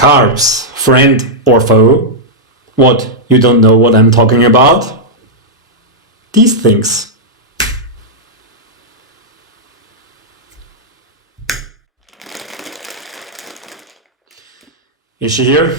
Carbs, friend or foe? What, you don't know what I'm talking about? These things. Is she here?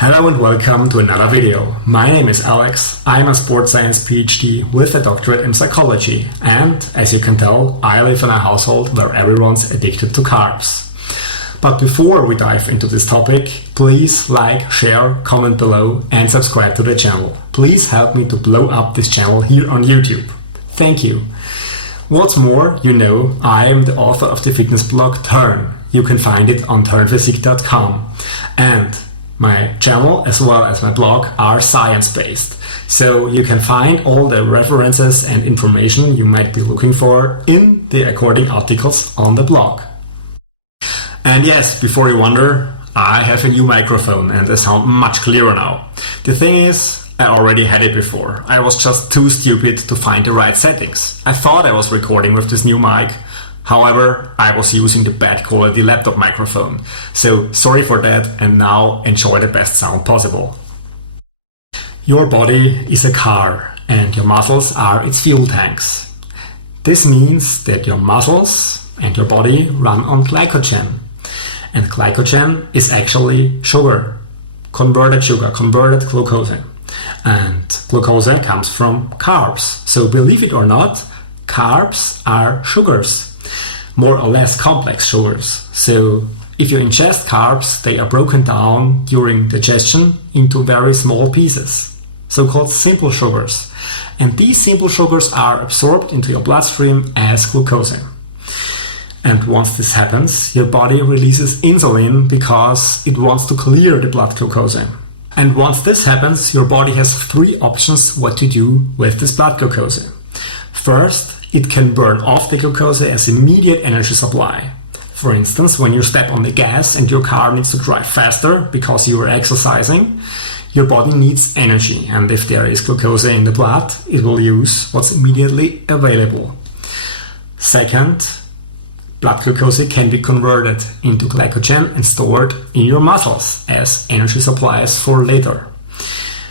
Hello and welcome to another video. My name is Alex, I'm a sports science PhD with a doctorate in psychology, and as you can tell, I live in a household where everyone's addicted to carbs. But before we dive into this topic, please like, share, comment below and subscribe to the channel. Please help me to blow up this channel here on YouTube. Thank you. What's more, you know, I am the author of the fitness blog Turn. You can find it on turnphysique.com. And my channel as well as my blog are science-based, so you can find all the references and information you might be looking for in the according articles on the blog. And yes, before you wonder, I have a new microphone and I sound much clearer now. The thing is, I already had it before. I was just too stupid to find the right settings. I thought I was recording with this new mic. However, I was using the bad quality laptop microphone, so sorry for that, and now enjoy the best sound possible. Your body is a car and your muscles are its fuel tanks. This means that your muscles and your body run on glycogen. And glycogen is actually sugar, converted glucose. And glucose comes from carbs. So believe it or not, carbs are sugars. More or less complex sugars. So if you ingest carbs, they are broken down during digestion into very small pieces, so-called simple sugars. And these simple sugars are absorbed into your bloodstream as glucose. And once this happens, your body releases insulin because it wants to clear the blood glucose. And once this happens, your body has three options what to do with this blood glucose. First, it can burn off the glucose as immediate energy supply. For instance, when you step on the gas and your car needs to drive faster because you are exercising, your body needs energy, and if there is glucose in the blood, it will use what's immediately available. Second, blood glucose can be converted into glycogen and stored in your muscles as energy supplies for later.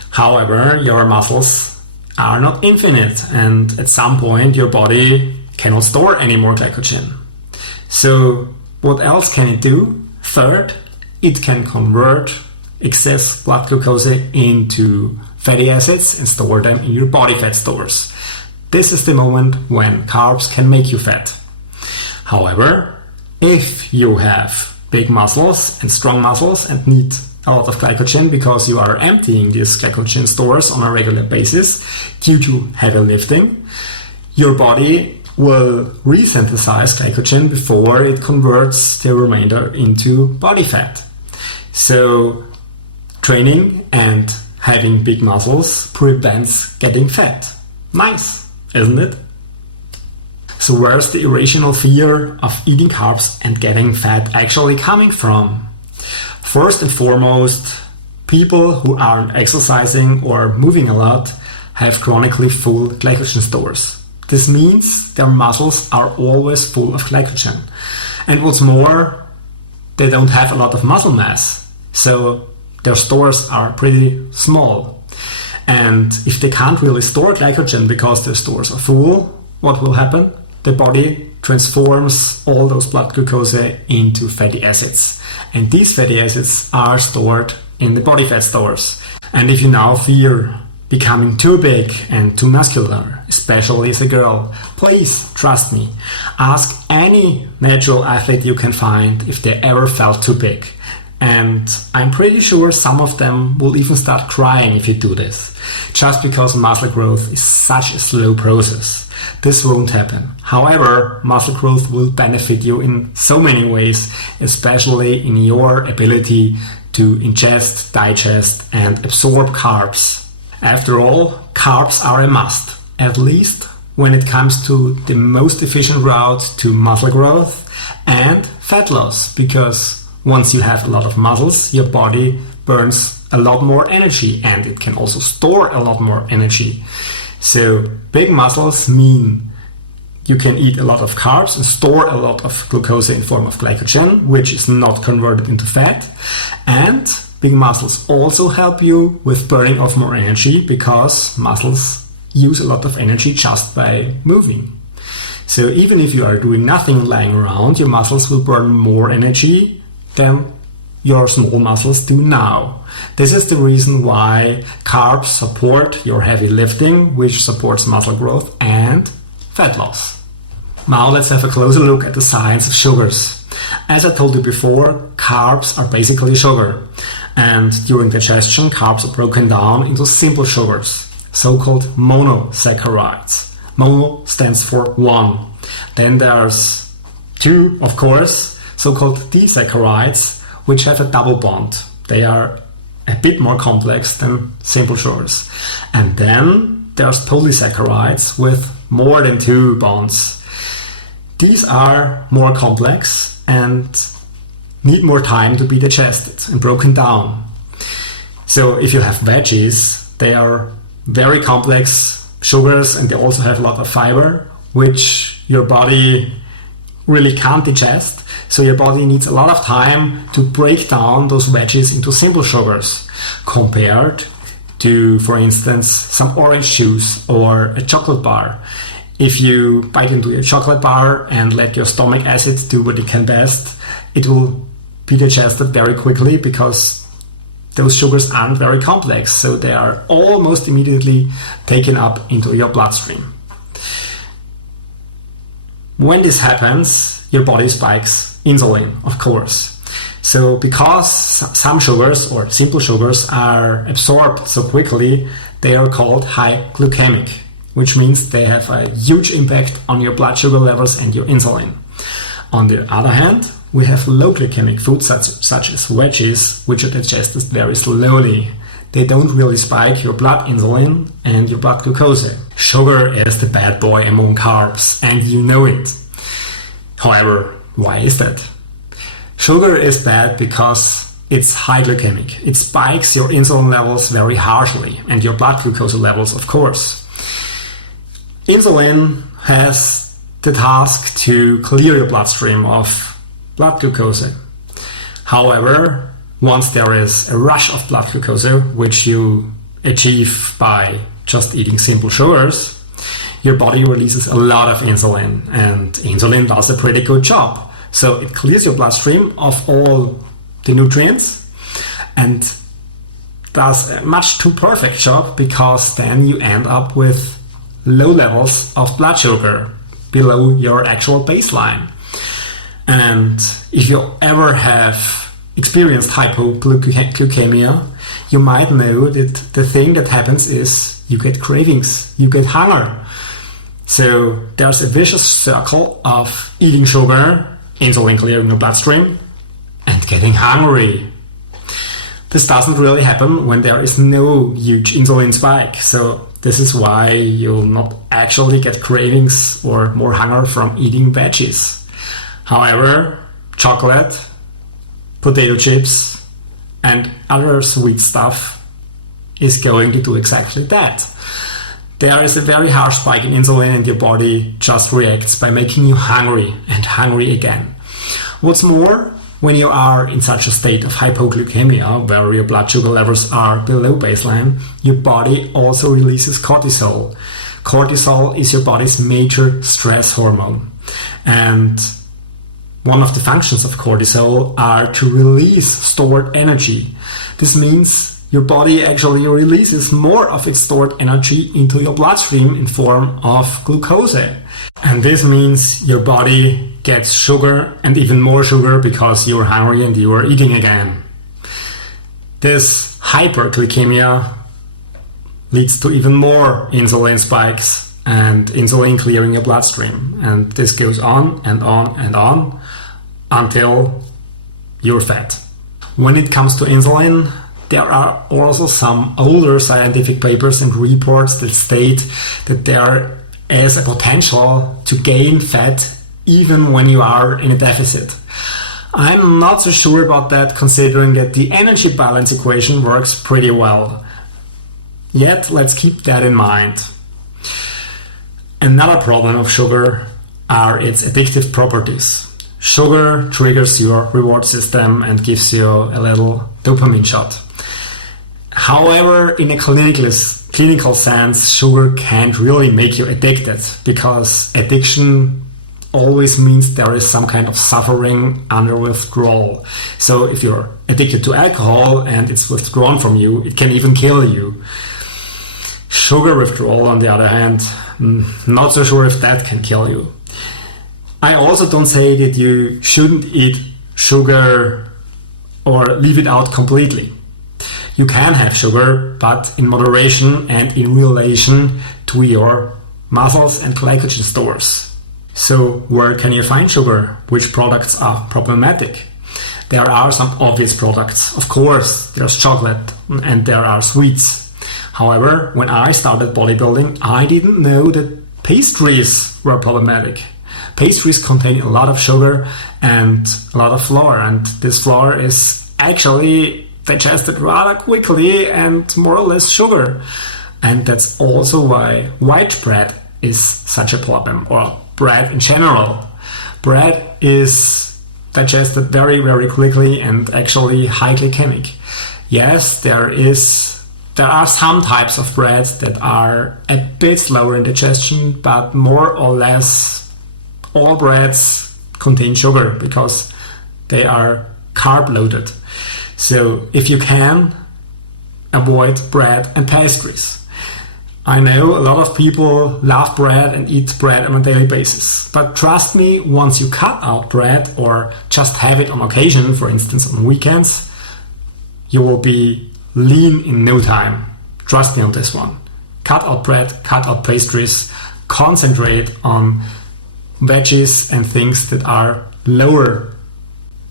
However, your muscles are not infinite, and at some point your body cannot store any more glycogen. So what else can it do? Third, it can convert excess blood glucose into fatty acids and store them in your body fat stores. This is the moment when carbs can make you fat. However, if you have big muscles and strong muscles and need a lot of glycogen because you are emptying these glycogen stores on a regular basis due to heavy lifting, your body will resynthesize glycogen before it converts the remainder into body fat. So training and having big muscles prevents getting fat. Nice, isn't it? So where's the irrational fear of eating carbs and getting fat actually coming from? First and foremost, people who aren't exercising or moving a lot have chronically full glycogen stores. This means their muscles are always full of glycogen. And what's more, they don't have a lot of muscle mass, so their stores are pretty small. And if they can't really store glycogen because their stores are full, what will happen? The body transforms all those blood glucose into fatty acids. And these fatty acids are stored in the body fat stores. And if you now fear becoming too big and too muscular, especially as a girl, please trust me. Ask any natural athlete you can find if they ever felt too big. And I'm pretty sure some of them will even start crying if you do this, just because muscle growth is such a slow process. This won't happen. However, muscle growth will benefit you in so many ways, especially in your ability to ingest, digest, and absorb carbs. After all, carbs are a must, at least when it comes to the most efficient route to muscle growth and fat loss, because Once you have a lot of muscles, your body burns a lot more energy, and it can also store a lot more energy. So big muscles mean you can eat a lot of carbs and store a lot of glucose in form of glycogen, which is not converted into fat. And big muscles also help you with burning of more energy, because muscles use a lot of energy just by moving. So even if you are doing nothing lying around, your muscles will burn more energy than your small muscles do now. This is the reason why carbs support your heavy lifting, which supports muscle growth and fat loss. Now let's have a closer look at the science of sugars. As I told you before, carbs are basically sugar. And during digestion, carbs are broken down into simple sugars, so-called monosaccharides. Mono stands for one. Then there's two, of course, so-called disaccharides, which have a double bond. They are a bit more complex than simple sugars. And then there's polysaccharides with more than two bonds. These are more complex and need more time to be digested and broken down. So if you have veggies, they are very complex sugars, and they also have a lot of fiber, which your body really can't digest. So your body needs a lot of time to break down those veggies into simple sugars, compared to, for instance, some orange juice or a chocolate bar. If you bite into your chocolate bar and let your stomach acid do what it can best, it will be digested very quickly, because those sugars aren't very complex, so they are almost immediately taken up into your bloodstream. When this happens, your body spikes insulin, of course. So because some sugars or simple sugars are absorbed so quickly, they are called high glycemic, which means they have a huge impact on your blood sugar levels and your insulin. On the other hand, we have low glycemic foods such as veggies, which are digested very slowly. They don't really spike your blood insulin and your blood glucose. Sugar is the bad boy among carbs, and you know it. However, why is that? Sugar is bad because it's high glycemic. It spikes your insulin levels very harshly, and your blood glucose levels, of course. Insulin has the task to clear your bloodstream of blood glucose. However, once there is a rush of blood glucose, which you achieve by just eating simple sugars, your body releases a lot of insulin, and insulin does a pretty good job. So it clears your bloodstream of all the nutrients and does a much too perfect job, because then you end up with low levels of blood sugar below your actual baseline. And if you ever have experienced hypoglycemia, you might know that the thing that happens is you get cravings, you get hunger. So there's a vicious circle of eating sugar, insulin clearing your bloodstream, and getting hungry. This doesn't really happen when there is no huge insulin spike. So this is why you'll not actually get cravings or more hunger from eating veggies. However, chocolate, potato chips, and other sweet stuff is going to do exactly that. There is a very harsh spike in insulin, and your body just reacts by making you hungry and hungry again. What's more, when you are in such a state of hypoglycemia, where your blood sugar levels are below baseline, your body also releases cortisol. Cortisol is your body's major stress hormone. And one of the functions of cortisol are to release stored energy. This means your body actually releases more of its stored energy into your bloodstream in form of glucose. And this means your body gets sugar and even more sugar because you're hungry and you are eating again. This hyperglycemia leads to even more insulin spikes and insulin clearing your bloodstream. And this goes on and on and on until you're fat. When it comes to insulin, there are also some older scientific papers and reports that state that there is a potential to gain fat even when you are in a deficit. I'm not so sure about that, considering that the energy balance equation works pretty well. Yet, let's keep that in mind. Another problem of sugar are its addictive properties. Sugar triggers your reward system and gives you a little dopamine shot. However, in a clinical sense, sugar can't really make you addicted, because addiction always means there is some kind of suffering under withdrawal. So if you're addicted to alcohol and it's withdrawn from you, it can even kill you. Sugar withdrawal, on the other hand, not so sure if that can kill you. I also don't say that you shouldn't eat sugar or leave it out completely. You can have sugar, but in moderation and in relation to your muscles and glycogen stores. So where can you find sugar? Which products are problematic? There are some obvious products. Of course, there's chocolate and there are sweets. However, when I started bodybuilding, I didn't know that pastries were problematic. Pastries contain a lot of sugar and a lot of flour, and this flour is actually digested rather quickly and more or less sugar. And that's also why white bread is such a problem, or bread in general. Bread is digested very, very quickly and actually high glycemic. Yes, there are some types of bread that are a bit slower in digestion, but more or less all breads contain sugar because they are carb loaded. So if you can, avoid bread and pastries. I know a lot of people love bread and eat bread on a daily basis, but trust me, once you cut out bread or just have it on occasion, for instance on weekends, you will be lean in no time. Trust me on this one. Cut out bread, cut out pastries, concentrate on veggies and things that are lower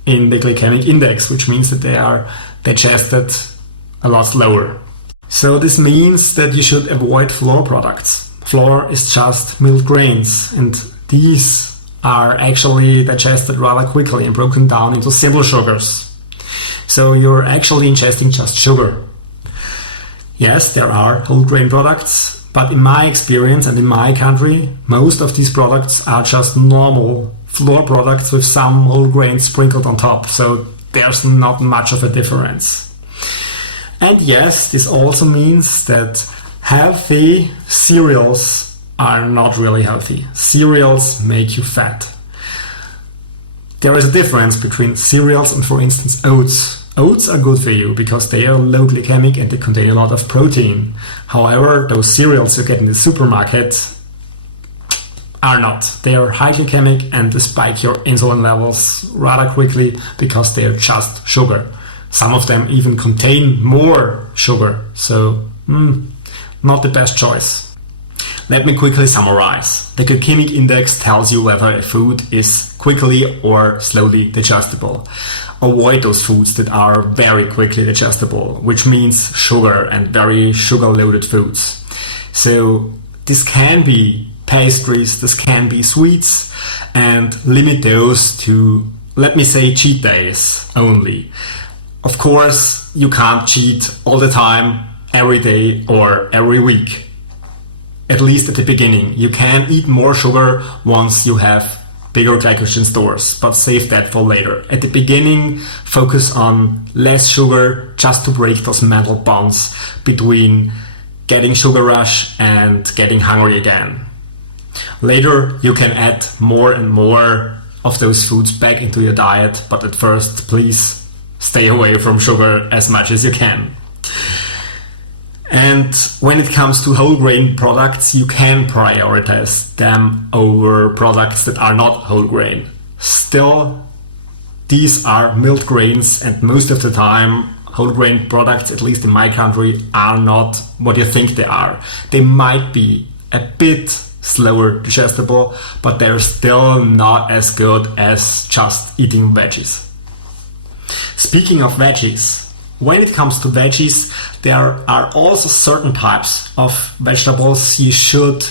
in the glycemic index, which means that they are digested a lot slower. So this means that you should avoid flour products. Flour is just milled grains, and these are actually digested rather quickly and broken down into simple sugars. So you're actually ingesting just sugar. Yes, there are whole grain products, but in my experience and in my country, most of these products are just normal flour products with some whole grains sprinkled on top. So there's not much of a difference. And yes, this also means that healthy cereals are not really healthy. Cereals make you fat. There is a difference between cereals and, for instance, oats. Oats are good for you because they are low glycemic and they contain a lot of protein. However, those cereals you get in the supermarket are not. They are high glycemic and they spike your insulin levels rather quickly because they are just sugar. Some of them even contain more sugar, so not the best choice. Let me quickly summarize. The glycemic index tells you whether a food is quickly or slowly digestible. Avoid those foods that are very quickly digestible, which means sugar and very sugar-loaded foods. So this can be pastries, this can be sweets, and limit those to, let me say, cheat days only. Of course, you can't cheat all the time, every day or every week. At least at the beginning. You can eat more sugar once you have bigger glycogen stores, but save that for later. At the beginning, focus on less sugar just to break those mental bonds between getting sugar rush and getting hungry again. Later, you can add more and more of those foods back into your diet, but at first, please stay away from sugar as much as you can. And when it comes to whole grain products, you can prioritize them over products that are not whole grain. Still, these are milled grains, and most of the time, whole grain products, at least in my country, are not what you think they are. They might be a bit slower digestible, but they're still not as good as just eating veggies. Speaking of veggies, when it comes to veggies, there are also certain types of vegetables you should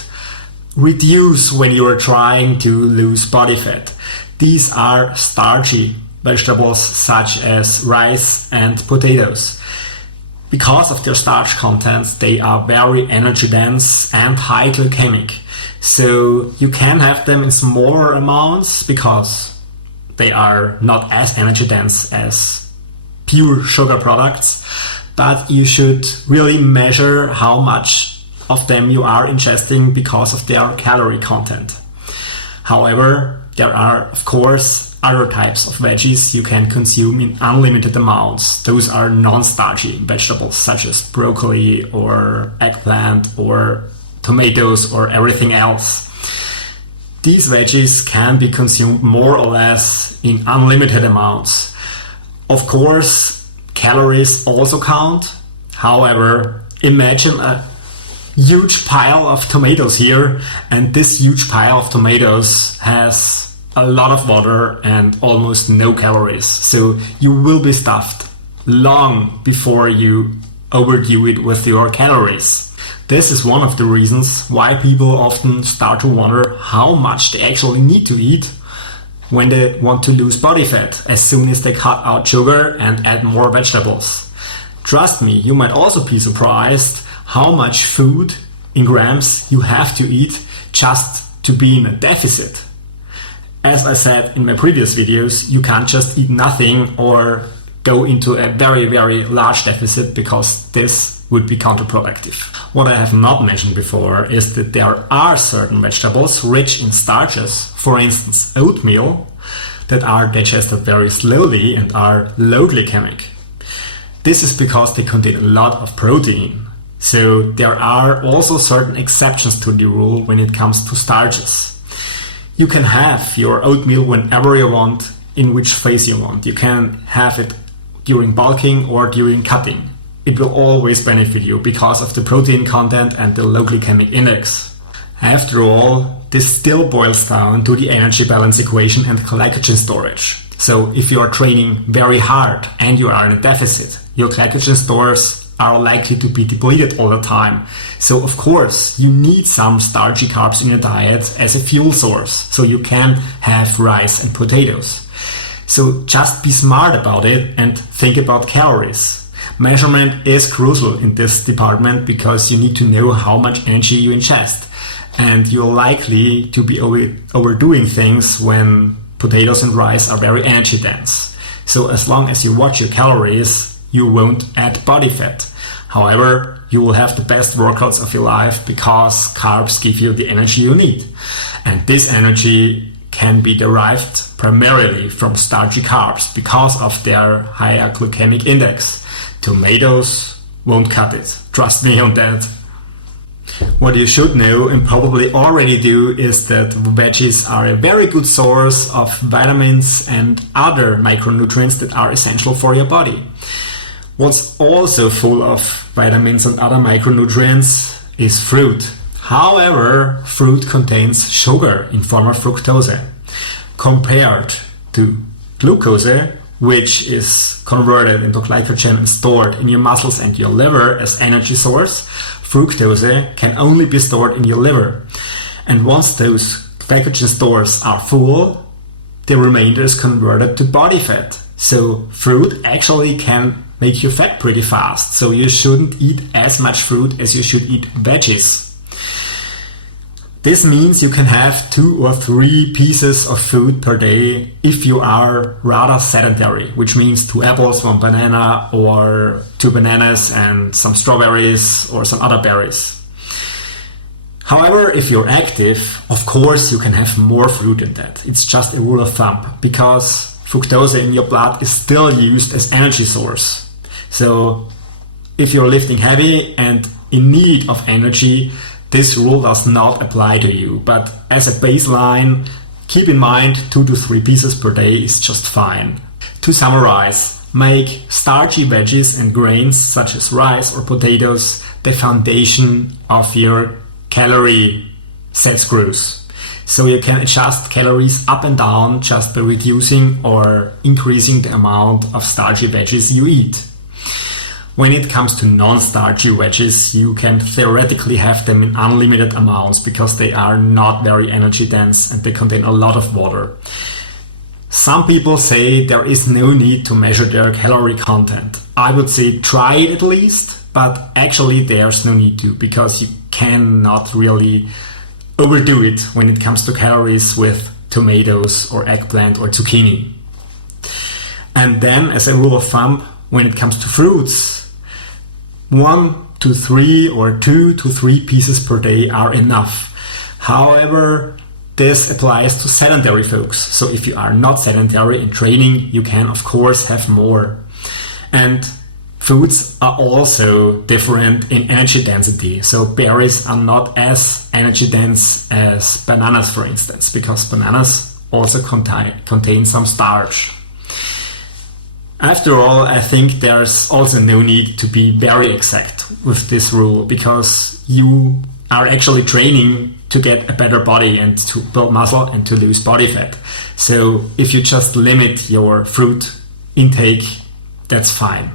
reduce when you are trying to lose body fat. These are starchy vegetables such as rice and potatoes. Because of their starch contents, they are very energy dense and high glycemic. So you can have them in smaller amounts because they are not as energy dense as pure sugar products. But you should really measure how much of them you are ingesting because of their calorie content. However, there are, of course, other types of veggies you can consume in unlimited amounts. Those are non-starchy vegetables such as broccoli or eggplant or tomatoes or everything else. These veggies can be consumed more or less in unlimited amounts. Of course, calories also count. However, imagine a huge pile of tomatoes here, and this huge pile of tomatoes has a lot of water and almost no calories. So you will be stuffed long before you overdo it with your calories. This is one of the reasons why people often start to wonder how much they actually need to eat when they want to lose body fat as soon as they cut out sugar and add more vegetables. Trust me, you might also be surprised how much food in grams you have to eat just to be in a deficit. As I said in my previous videos, you can't just eat nothing or go into a very, very large deficit because this would be counterproductive. What I have not mentioned before is that there are certain vegetables rich in starches, for instance oatmeal, that are digested very slowly and are low glycemic. This is because they contain a lot of protein. So there are also certain exceptions to the rule when it comes to starches. You can have your oatmeal whenever you want, in which phase you want. You can have it during bulking or during cutting. It will always benefit you because of the protein content and the low glycemic index. After all, this still boils down to the energy balance equation and glycogen storage. So if you are training very hard and you are in a deficit, your glycogen stores are likely to be depleted all the time. So of course you need some starchy carbs in your diet as a fuel source, so you can have rice and potatoes. So just be smart about it and think about calories. Measurement is crucial in this department because you need to know how much energy you ingest, and you're likely to be overdoing things when potatoes and rice are very energy dense. So as long as you watch your calories, you won't add body fat. However, you will have the best workouts of your life because carbs give you the energy you need. And this energy can be derived primarily from starchy carbs because of their higher glycemic index. Tomatoes won't cut it. Trust me on that. What you should know and probably already do is that veggies are a very good source of vitamins and other micronutrients that are essential for your body. What's also full of vitamins and other micronutrients is fruit. However, fruit contains sugar in form of fructose. Compared to glucose, which is converted into glycogen and stored in your muscles and your liver as energy source, fructose can only be stored in your liver. And once those glycogen stores are full, the remainder is converted to body fat. So fruit actually can make you fat pretty fast. So you shouldn't eat as much fruit as you should eat veggies. This means you can have 2 or 3 pieces of food per day if you are rather sedentary, which means 2 apples, 1 banana, or 2 bananas and some strawberries or some other berries. However, if you're active, of course you can have more fruit than that. It's just a rule of thumb because fructose in your blood is still used as energy source. So if you're lifting heavy and in need of energy, this rule does not apply to you, but as a baseline, keep in mind 2 to 3 pieces per day is just fine. To summarize, make starchy veggies and grains such as rice or potatoes the foundation of your calorie set screws. So you can adjust calories up and down just by reducing or increasing the amount of starchy veggies you eat. When it comes to non-starchy veggies, you can theoretically have them in unlimited amounts because they are not very energy dense and they contain a lot of water. Some people say there is no need to measure their calorie content. I would say try it at least, but actually there's no need to, because you cannot really overdo it when it comes to calories with tomatoes or eggplant or zucchini. And then, as a rule of thumb, when it comes to fruits, 1 to 3 or 2 to 3 pieces per day are enough. However, this applies to sedentary folks. So if you are not sedentary in training, you can of course have more. And foods are also different in energy density. So berries are not as energy dense as bananas, for instance, because bananas also contain some starch. After all, I think there's also no need to be very exact with this rule, because you are actually training to get a better body and to build muscle and to lose body fat. So if you just limit your fruit intake, that's fine.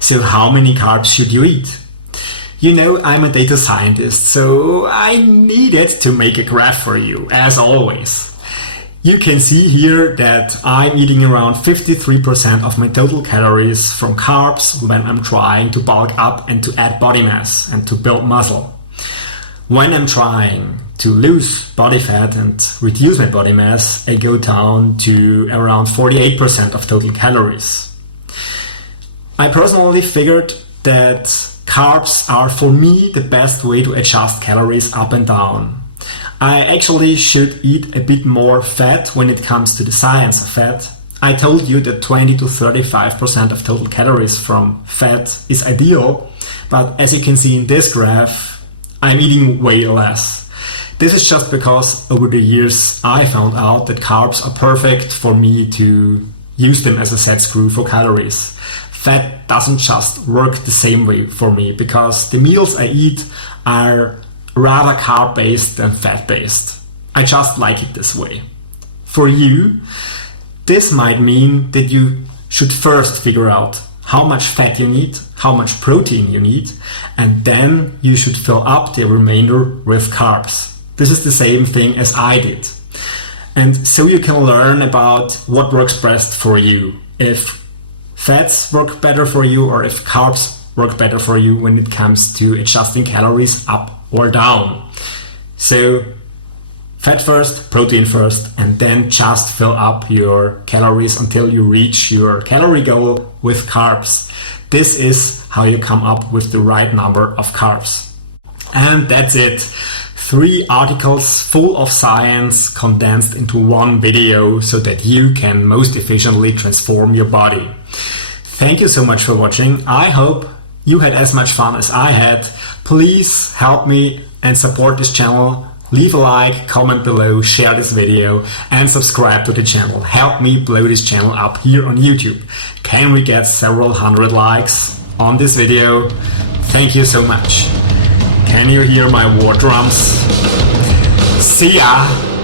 So how many carbs should you eat? You know, I'm a data scientist, so I needed to make a graph for you, as always. You can see here that I'm eating around 53% of my total calories from carbs when I'm trying to bulk up and to add body mass and to build muscle. When I'm trying to lose body fat and reduce my body mass, I go down to around 48% of total calories. I personally figured that carbs are for me the best way to adjust calories up and down. I actually should eat a bit more fat when it comes to the science of fat. I told you that 20 to 35% of total calories from fat is ideal, but as you can see in this graph, I'm eating way less. This is just because over the years I found out that carbs are perfect for me to use them as a set screw for calories. Fat doesn't just work the same way for me, because the meals I eat are rather carb based than fat based. I just like it this way. For you, this might mean that you should first figure out how much fat you need, how much protein you need, and then you should fill up the remainder with carbs. This is the same thing as I did. And so you can learn about what works best for you. If fats work better for you, or if carbs work better for you when it comes to adjusting calories up or down. So fat first, protein first, and then just fill up your calories until you reach your calorie goal with carbs. This is how you come up with the right number of carbs. And that's it. 3 articles full of science condensed into one video so that you can most efficiently transform your body. Thank you so much for watching. I hope you had as much fun as I had. Please help me and support this channel. Leave a like, comment below, share this video, and subscribe to the channel. Help me blow this channel up here on YouTube. Can we get several hundred likes on this video? Thank you so much. Can you hear my war drums? See ya!